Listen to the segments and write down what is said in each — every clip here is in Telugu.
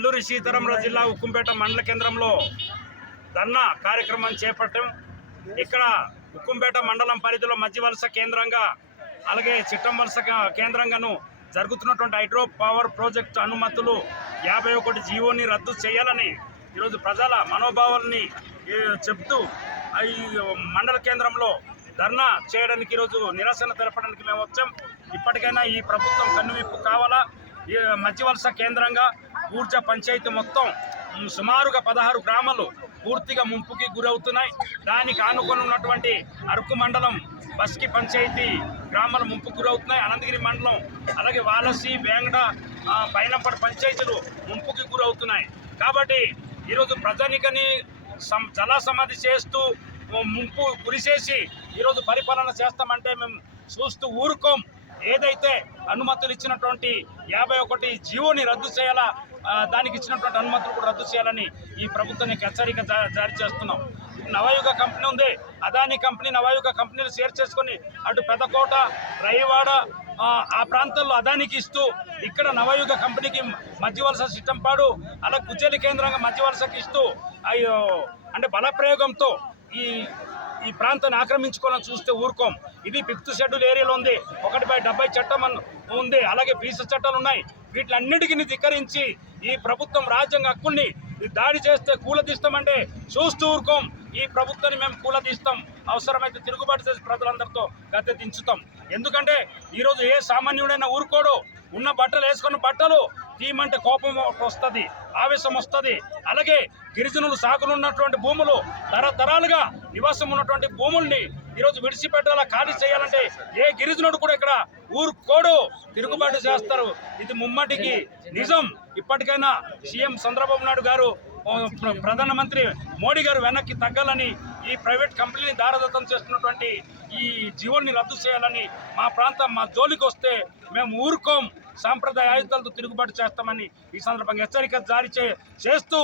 అల్లూరి సీతారామరాజు జిల్లా ఉక్కుంపేట మండల కేంద్రంలో ధర్నా కార్యక్రమం చేపట్టాం. ఇక్కడ ఉక్కుంపేట మండలం పరిధిలో మధ్యవలస కేంద్రంగా అలాగే చిట్టంవలస కేంద్రంగాను జరుగుతున్నటువంటి హైడ్రో పవర్ ప్రాజెక్టు అనుమతులు 51 జీవోని రద్దు చేయాలని ఈరోజు ప్రజల మనోభావాలని చెప్తూ ఈ మండల కేంద్రంలో ధర్నా చేయడానికి ఈరోజు నిరసన తెలపడానికి మేము వచ్చాం. ఇప్పటికైనా ఈ ప్రభుత్వం కన్నువిప్పు కావాలా. ఈ మధ్యవలస కేంద్రంగా ఊర్జ పంచాయతీ మొత్తం సుమారుగా 16 గ్రామాలు పూర్తిగా ముంపుకి గురవుతున్నాయి. దానికి ఆనుకొని ఉన్నటువంటి అరకు మండలం బస్కి పంచాయతీ గ్రామాలు ముంపుకు గురవుతున్నాయి. అనంతగిరి మండలం అలాగే వాలసి వేంగడ పైనంపడి పంచాయతీలు ముంపుకి గురవుతున్నాయి. కాబట్టి ఈరోజు ప్రజానికని జల సమాధి చేస్తూ ముంపు గురిచేసి ఈరోజు పరిపాలన చేస్తామంటే మేము చూస్తూ ఊరుకోం. ఏదైతే అనుమతులు ఇచ్చినటువంటి 51 జీవోని రద్దు చేయాలా, దానికి ఇచ్చినటువంటి అనుమతులు కూడా రద్దు చేయాలని ఈ ప్రభుత్వానికి హెచ్చరిక జారీ చేస్తున్నాం. నవయుగ కంపెనీ ఉంది, అదాని కంపెనీ నవయుగ కంపెనీలు షేర్ చేసుకొని అటు పెద్దకోట రైవాడ ఆ ప్రాంతాల్లో అదానికి ఇస్తూ ఇక్కడ నవయుగ కంపెనీకి మధ్యవలస సిట్టంపాడు అలా కుచేలి కేంద్రంగా మధ్యవలసకి ఇస్తూ అంటే బలప్రయోగంతో ఈ ప్రాంతాన్ని ఆక్రమించుకోవాలని చూస్తే ఊరుకోం. ఇది 5th షెడ్యూల్ ఏరియాలో ఉంది, 1/70 చట్టం ఉంది, అలాగే పీసీ చట్టాలు ఉన్నాయి. వీటిలన్నిటికీ ధిక్కరించి ఈ ప్రభుత్వం రాజ్యాంగ హక్కుల్ని దాడి చేస్తే కూలదీస్తామంటే చూస్తూ ఊరుకోం. ఈ ప్రభుత్వాన్ని మేము కూలదీస్తాం, అవసరమైతే తిరుగుబాటు చేసి ప్రజలందరితో గద్దె దించుతాం. ఎందుకంటే ఈరోజు ఏ సామాన్యుడైనా ఊరుకోడు. ఉన్న బట్టలు వేసుకున్న బట్టలు తీయమంటే కోపం వస్తుంది, ఆవేశం వస్తుంది. అలాగే గిరిజనులు సాగులున్నటువంటి భూములు తరతరాలుగా నివాసం ఉన్నటువంటి భూముల్ని ఈరోజు విడిచిపెట్టాలా, ఖాళీ చేయాలంటే ఏ గిరిజనుడు కూడా ఇక్కడ ఊరుకోడు, తిరుగుబాటు చేస్తారు. ఇది ముమ్మటికి నిజం. ఇప్పటికైనా సీఎం చంద్రబాబు నాయుడు గారు, ప్రధానమంత్రి మోడీ గారు వెనక్కి తగ్గాలని, ఈ ప్రైవేట్ కంపెనీని దారదత్తం చేస్తున్నటువంటి ఈ జీవోని రద్దు చేయాలని, మా జోలికి వస్తే మేము ఊరుకోం, సాంప్రదాయ ఆయుధాలతో తిరుగుబాటు చేస్తామని ఈ సందర్భంగా హెచ్చరిక జారీ చేస్తూ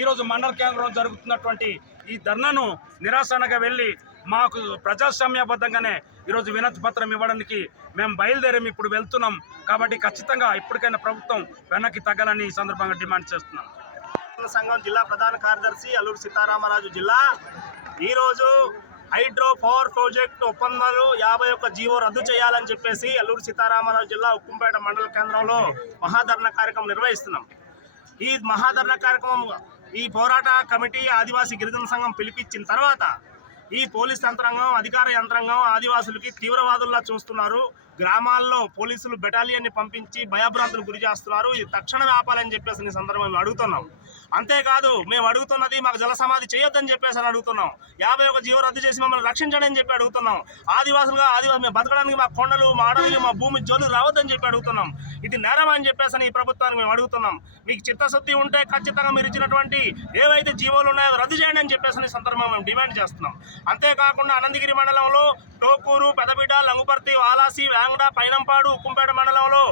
ఈరోజు మండల కేంద్రంలో జరుగుతున్నటువంటి ఈ ధర్నాను నిరాశనగా వెళ్ళి మాకు ప్రజాస్వామ్యబద్ధంగానే ఈరోజు వినతి పత్రం ఇవ్వడానికి మేము బయలుదేరాము, ఇప్పుడు వెళ్తున్నాం. కాబట్టి ఖచ్చితంగా ఇప్పటికైనా ప్రభుత్వం వెనక్కి తగ్గాలని ఈ సందర్భంగా డిమాండ్ చేస్తున్నాం. సంఘం జిల్లా ప్రధాన కార్యదర్శి అల్లూరి సీతారామరాజు జిల్లా ఈరోజు హైడ్రో పవర్ ప్రాజెక్టు ఒప్పందాలు 51 జీవో రద్దు చేయాలని చెప్పేసి అల్లూరి సీతారామరాజు జిల్లా ఉక్కుంపేట మండల కేంద్రంలో మహాధర్నా కార్యక్రమం నిర్వహిస్తున్నాం. ఈ మహాధర్నా కార్యక్రమం ఈ పోరాట కమిటీ ఆదివాసీ గిరిజన సంఘం పిలిపించిన తర్వాత ఈ పోలీస్ యంత్రాంగం, అధికార యంత్రాంగం ఆదివాసులకి తీవ్రవాదుల్లా చూస్తున్నారు. గ్రామాల్లో పోలీసులు బెటాలియన్ని పంపించి భయభ్రాంతులు గురి చేస్తున్నారు. ఇది తక్షణమే ఆపాలని చెప్పేసి ఈ సందర్భంగా అడుగుతున్నాం. అంతేకాదు మేము అడుగుతున్నది మాకు జల సమాధి చేయొద్దని చెప్పేసి అని అడుగుతున్నాం. 51 జీవో రద్దు చేసి మమ్మల్ని రక్షించండి అని చెప్పి అడుగుతున్నాం. ఆదివాసులుగా మేము బతకడానికి మా కొండలు, మా అడవులు, మా భూమి జోలు రావద్దని చెప్పి అడుగుతున్నాం. ఇది నేరం అని చెప్పేసి అని ఈ ప్రభుత్వానికి మేము అడుగుతున్నాం. మీకు చిత్తశుద్ధి ఉంటే ఖచ్చితంగా మీరు ఇచ్చినటువంటి ఏవైతే జీవోలు ఉన్నాయో రద్దు చేయండి అని చెప్పేసి ఈ సందర్భంగా మేము డిమాండ్ చేస్తున్నాం. అంతేకాకుండా అనంతగిరి మండలంలో టోకూరు, పెదబిడ్డ, లంగుపర్తి, వాలాసి, వేంగడ, పైనంపాడు, ఉక్కుంపేట మండలంలో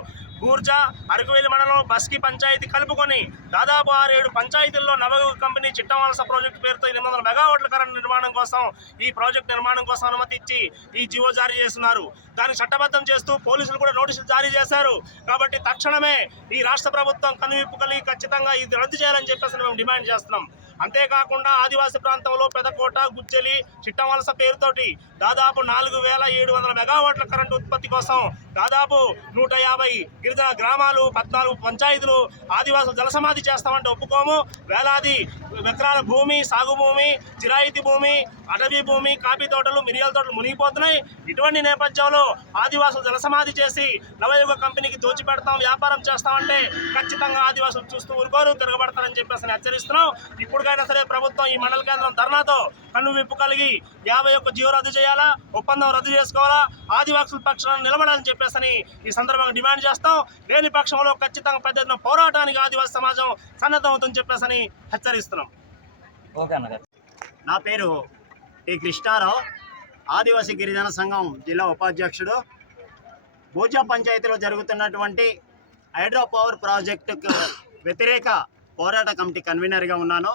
గూర్జా, అరకువేలి మండలం బస్కి పంచాయతీ కలుపుకొని దాదాపు 6-7 పంచాయతీల్లో నవయుగ కంపెనీ చిట్టంవలస ప్రాజెక్టు పేరుతో 800 మెగావాట్ల కరెంట్ నిర్మాణం కోసం ఈ ప్రాజెక్టు నిర్మాణం కోసం అనుమతి ఇచ్చి ఈ జీవో జారీ చేస్తున్నారు. దాన్ని చట్టబద్ధం చేస్తూ పోలీసులు కూడా నోటీసులు జారీ చేశారు. కాబట్టి తక్షణమే ఈ రాష్ట్ర ప్రభుత్వం కనువిప్పు కలిగి ఖచ్చితంగా ఇది రద్దు చేయాలని చెప్పేసి మేము డిమాండ్ చేస్తున్నాం. అంతేకాకుండా ఆదివాసీ ప్రాంతంలో పెదకోట, గుచ్చెలి, చిట్టంవలస పేరుతోటి దాదాపు 4700 మెగావాట్ల కరెంటు ఉత్పత్తి కోసం దాదాపు 150 గిరిజన గ్రామాలు, 14 పంచాయతీలు ఆదివాసులు జలసమాధి చేస్తామంటే ఒప్పుకోము. వేలాది ఎకరాల భూమి, సాగు భూమి, జిరాయితీ భూమి, అటవీ భూమి, కాఫీ తోటలు, మిరియాల తోటలు మునిగిపోతున్నాయి. ఇటువంటి నేపథ్యంలో ఆదివాసులు జలసమాధి చేసి నవయుగ కంపెనీకి దోచిపెడతాం, వ్యాపారం చేస్తామంటే ఖచ్చితంగా ఆదివాసులు చూస్తూ ఊరుకోరు, తిరగబడతారని చెప్పేసి హెచ్చరిస్తున్నాం. ఇప్పటికైనా సరే ప్రభుత్వం ఈ మండల కేంద్రం ధర్నాతో కన్నువిప్పు కలిగి 51 జీవో రద్దు చేయాలా, ఒప్పందం రద్దు చేసుకోవాలా, ఆదివాసుల పక్షాన నిలబడాలని చెప్పేసి ఈ సందర్భంగా డిమాండ్ చేస్తాం. లేని పక్షంలో ఖచ్చితంగా పెద్ద ఎత్తున పోరాటానికి ఆదివాసీ సమాజం సన్నద్ధం అవుతుందని చెప్పేసి హెచ్చరిస్తున్నాం. నా పేరు టి కృష్ణారావు, ఆదివాసీ గిరిజన సంఘం జిల్లా ఉపాధ్యక్షుడు. భూజా పంచాయతీలో జరుగుతున్నటువంటి హైడ్రో పవర్ ప్రాజెక్టుకు వ్యతిరేక పోరాట కమిటీ కన్వీనర్గా ఉన్నాను.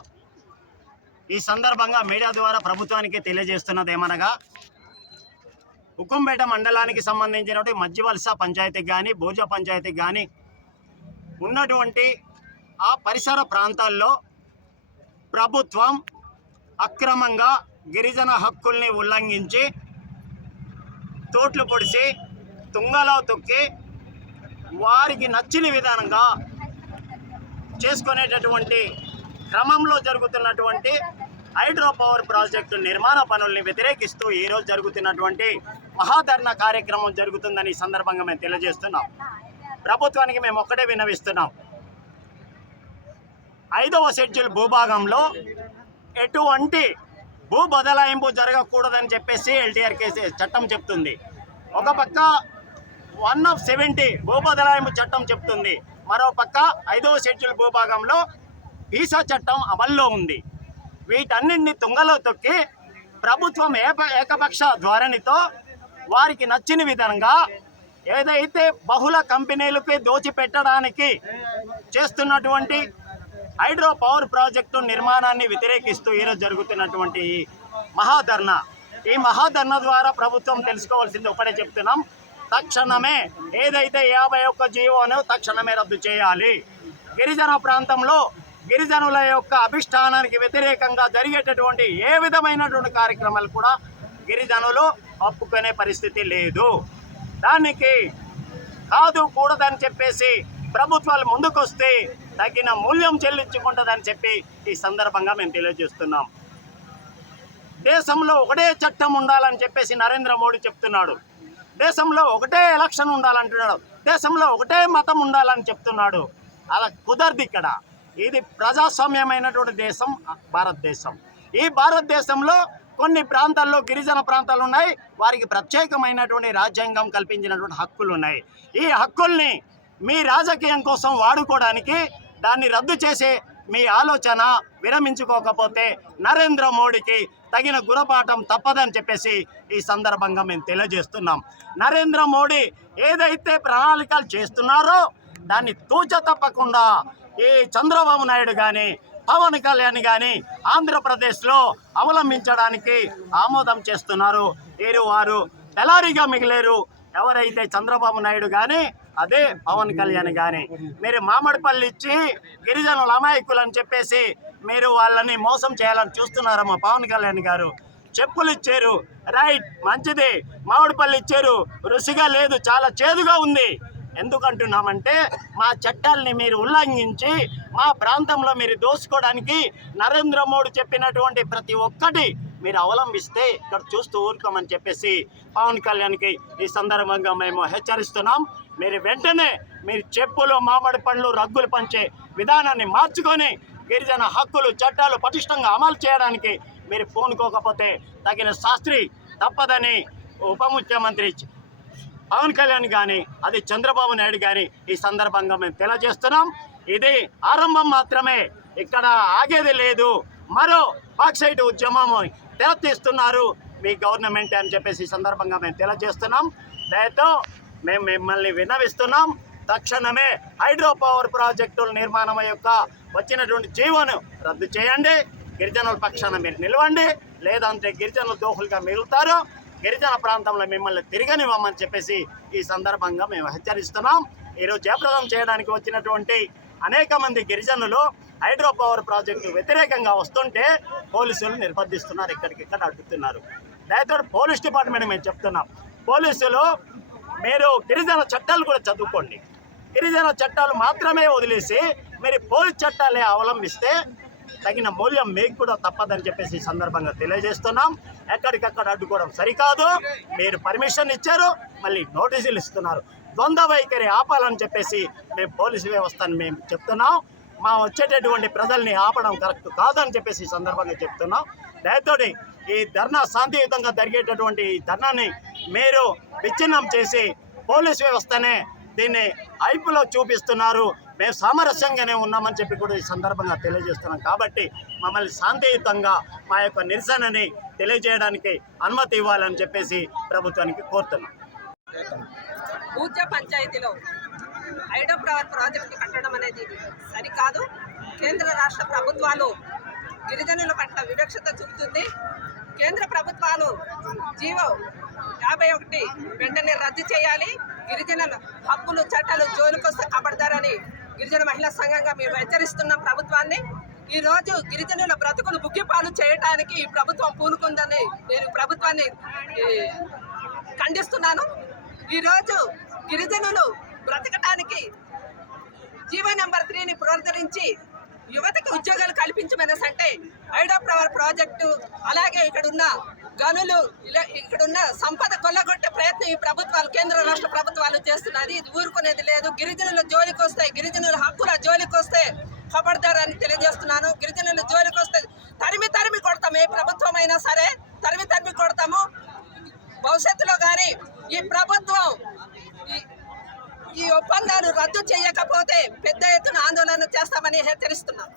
ఈ సందర్భంగా మీడియా ద్వారా ప్రభుత్వానికి తెలియజేస్తున్నది ఏమనగా, ఉక్కుంపేట మండలానికి సంబంధించినటువంటి మధ్యవలస పంచాయతీకి కానీ భూజా పంచాయతీకి కానీ ఉన్నటువంటి ఆ పరిసర ప్రాంతాల్లో ప్రభుత్వం అక్రమంగా గిరిజన హక్కుల్ని ఉల్లంఘించి తోట్లు పొడిచి తుంగలో తొక్కి వారికి నచ్చిన విధానంగా చేసుకునేటటువంటి క్రమంలో జరుగుతున్నటువంటి హైడ్రో పవర్ ప్రాజెక్టు నిర్మాణ పనుల్ని వ్యతిరేకిస్తూ ఈరోజు జరుగుతున్నటువంటి మహాధర్నా కార్యక్రమం జరుగుతుందని ఈ సందర్భంగా మేము తెలియజేస్తున్నాం. ప్రభుత్వానికి మేము ఒక్కటే విన్నవిస్తున్నాం. 5వ షెడ్యూల్ భూభాగంలో ఎటువంటి భూ బదలాయింపు జరగకూడదని చెప్పేసి ఎల్టీఆర్ కేసు చట్టం చెప్తుంది. ఒక పక్క 1/70 భూ బదలాయింపు చట్టం చెప్తుంది. మరో పక్క 5వ షెడ్యూల్ భూభాగంలో వీసా చట్టం అమల్లో ఉంది. వీటన్నింటినీ తుంగలో తొక్కి ప్రభుత్వం ఏకపక్ష ధోరణితో వారికి నచ్చిన విధంగా ఏదైతే బహుళ కంపెనీలకి దోచిపెట్టడానికి చేస్తున్నటువంటి హైడ్రో పవర్ ప్రాజెక్టు నిర్మాణాన్ని వ్యతిరేకిస్తూ ఈరోజు జరుగుతున్నటువంటి మహాధర్నా. ఈ మహాధర్నా ద్వారా ప్రభుత్వం తెలుసుకోవాల్సింది ఒకటే చెప్తున్నాం. తక్షణమే ఏదైతే 51 జీవోను తక్షణమే రద్దు చేయాలి. గిరిజన ప్రాంతంలో గిరిజనుల యొక్క అభిష్టానానికి వ్యతిరేకంగా జరిగేటటువంటి ఏ విధమైనటువంటి కార్యక్రమాలు కూడా గిరిజనులు ఒప్పుకునే పరిస్థితి లేదు. దానికి కాదు కూడదని చెప్పేసి ప్రభుత్వాలు ముందుకొస్తే తగిన మూల్యం చెల్లించుకుంటుందని చెప్పి ఈ సందర్భంగా మేము తెలియజేస్తున్నాం. దేశంలో ఒకటే చట్టం ఉండాలని చెప్పేసి నరేంద్ర మోడీ చెప్తున్నాడు. దేశంలో ఒకటే ఎలక్షన్ ఉండాలంటున్నాడు. దేశంలో ఒకటే మతం ఉండాలని చెప్తున్నాడు. అలా కుదరదు. ఇక్కడ ఇది ప్రజాస్వామ్యమైనటువంటి దేశం భారతదేశం. ఈ భారతదేశంలో కొన్ని ప్రాంతాల్లో గిరిజన ప్రాంతాలు ఉన్నాయి. వారికి ప్రత్యేకమైనటువంటి రాజ్యాంగం కల్పించినటువంటి హక్కులు ఉన్నాయి. ఈ హక్కుల్ని మీ రాజకీయం కోసం వాడుకోవడానికి దాన్ని రద్దు చేసే మీ ఆలోచన విరమించుకోకపోతే నరేంద్ర మోడీకి తగిన గుణపాఠం తప్పదని చెప్పేసి ఈ సందర్భంగా మేము తెలియజేస్తున్నాం. నరేంద్ర మోడీ ఏదైతే ప్రణాళికలు చేస్తున్నారో దాన్ని తూచ తప్పకుండా ఈ చంద్రబాబు నాయుడు కానీ పవన్ కళ్యాణ్ కానీ ఆంధ్రప్రదేశ్లో అవలంబించడానికి ఆమోదం చేస్తున్నారు. వారు తెలారిగా మిగిలేరు. ఎవరైతే చంద్రబాబు నాయుడు కానీ అదే పవన్ కళ్యాణ్ కానీ మీరు మామిడిపల్లి ఇచ్చి గిరిజనుల అమాయకులు అని చెప్పేసి మీరు వాళ్ళని మోసం చేయాలని చూస్తున్నారమ్మా. పవన్ కళ్యాణ్ గారు చెప్పులు ఇచ్చారు, రైట్, మంచిది. మామిడిపల్లి ఇచ్చారు, రుచిగా లేదు, చాలా చేదుగా ఉంది. ఎందుకంటున్నామంటే మా చట్టాలని మీరు ఉల్లంఘించి మా ప్రాంతంలో మీరు దోసుకోవడానికి నరేంద్ర మోడీ చెప్పినటువంటి ప్రతి ఒక్కటి మీరు అవలంబిస్తే ఇక్కడ చూస్తూ ఊరుకోమని చెప్పేసి పవన్ కళ్యాణ్కి ఈ సందర్భంగా మేము హెచ్చరిస్తున్నాం. మీరు వెంటనే మీరు చెప్పులు, మామిడి పండ్లు, రగ్గులు పంచే విధానాన్ని మార్చుకొని గిరిజన హక్కులు, చట్టాలు పటిష్టంగా అమలు చేయడానికి మీరు పూనుకోకపోతే తగిన శాస్త్రి తప్పదని ఉప ముఖ్యమంత్రి పవన్ కళ్యాణ్ కానీ అది చంద్రబాబు నాయుడు కానీ ఈ సందర్భంగా మేము తెలియజేస్తున్నాం. ఇది ఆరంభం మాత్రమే, ఇక్కడ ఆగేది లేదు. మరో బాక్సైట్ ఉద్యమం తెరతీస్తున్నారు మీ గవర్నమెంట్ అని చెప్పేసి ఈ సందర్భంగా మేము తెలియజేస్తున్నాం. దయతో మేము మిమ్మల్ని విన్నవిస్తున్నాం. తక్షణమే హైడ్రో పవర్ ప్రాజెక్టుల నిర్మాణం యొక్క వచ్చినటువంటి జీవోను రద్దు చేయండి. గిరిజనుల పక్షాన మీరు నిలవండి. లేదంటే గిరిజనుల దోహులుగా మిగులుతారు. గిరిజన ప్రాంతంలో మిమ్మల్ని తిరగనివ్వమని చెప్పేసి ఈ సందర్భంగా మేము హెచ్చరిస్తున్నాం. ఈరోజు జయప్రదం చేయడానికి వచ్చినటువంటి అనేక మంది గిరిజనులు హైడ్రో పవర్ ప్రాజెక్టు వ్యతిరేకంగా వస్తుంటే పోలీసులు నిర్బంధిస్తున్నారు, ఇక్కడికిక్కడ అడ్డుతున్నారు. దయచేసి పోలీస్ డిపార్ట్మెంట్ మేము చెప్తున్నాం, పోలీసులు మీరు గిరిజన చట్టాలు కూడా చదువుకోండి. గిరిజన చట్టాలు మాత్రమే వదిలేసి మీరు పోలీస్ చట్టాలే అవలంబిస్తే తగిన మూల్యం మీకు కూడా తప్పదని చెప్పేసి ఈ సందర్భంగా తెలియజేస్తున్నాం. ఎక్కడికక్కడ అడ్డుకోవడం సరికాదు. మీరు పర్మిషన్ ఇచ్చారు, మళ్ళీ నోటీసులు ఇస్తున్నారు. ద్వంద్వ వైఖరి ఆపాలని చెప్పేసి మేము పోలీసు వ్యవస్థను మేము చెప్తున్నాం. మా వచ్చేటటువంటి ప్రజల్ని ఆపడం కరెక్ట్ కాదని చెప్పేసి ఈ సందర్భంగా చెప్తున్నాం. దయతోటి ఈ ధర్నా శాంతియుతంగా జరిగేటటువంటి ఈ ధర్నాన్ని మీరు విచ్ఛిన్నం చేసి పోలీసు వ్యవస్థనే దీన్ని హైపులో చూపిస్తున్నారు. మేము సామరస్యంగానే ఉన్నామని చెప్పి కూడా ఈ సందర్భంగా తెలియజేస్తున్నాం. కాబట్టి మమ్మల్ని శాంతియుతంగా మా యొక్క నిరసనని తెలియజేయడానికి అనుమతి ఇవ్వాలని చెప్పేసి ప్రభుత్వానికి కోరుతున్నాం. పూజ్య పంచాయతీలో హైడ్రో పవర్ ప్రాజెక్టు కట్టడం అనేది సరికాదు. కేంద్ర రాష్ట్ర ప్రభుత్వాలు గిరిజనుల పట్ల వివక్షత చూపుతుంది. కేంద్ర ప్రభుత్వాలు జీవో 51 వెంటనే రద్దు చేయాలి. గిరిజనుల హక్కులు, చట్టాలు జోలికొస్తే కబడతారని గిరిజన మహిళా సంఘంగా మేము హెచ్చరిస్తున్నాం ప్రభుత్వాన్ని. ఈ రోజు గిరిజనుల బ్రతుకులు బుగ్గిపాలు చేయడానికి ఈ ప్రభుత్వం పూనుకుందని నేను ప్రభుత్వాన్ని ఖండిస్తున్నాను. ఈరోజు గిరిజనులు బ్రతకటానికి జీవో నెంబర్ 3ని పునరుద్ధరించి యువతకు ఉద్యోగాలు కల్పించమనేసంటే ఐడప్ పవర్ ప్రాజెక్టు, అలాగే ఇక్కడున్న గనులు, ఇక్కడున్న సంపద కొల్లగొట్టే ప్రయత్నం ఈ ప్రభుత్వాలు, కేంద్ర రాష్ట్ర ప్రభుత్వాలు చేస్తున్నది. ఇది ఊరుకునేది లేదు. గిరిజనుల జోలికి వస్తే, గిరిజనుల హక్కుల జోలికి వస్తే ఖబర్దార్ అని తెలియజేస్తున్నాను. గిరిజనుల జోలికి వస్తే తరిమి కొడతాము. ఏ ప్రభుత్వం అయినా సరే తరిమి కొడతాము. భవిష్యత్తులో కానీ ఈ ప్రభుత్వం ఈ ఒప్పందాలు రద్దు చేయకపోతే పెద్ద ఎత్తున ఆందోళన చేస్తామని హెచ్చరిస్తున్నాం.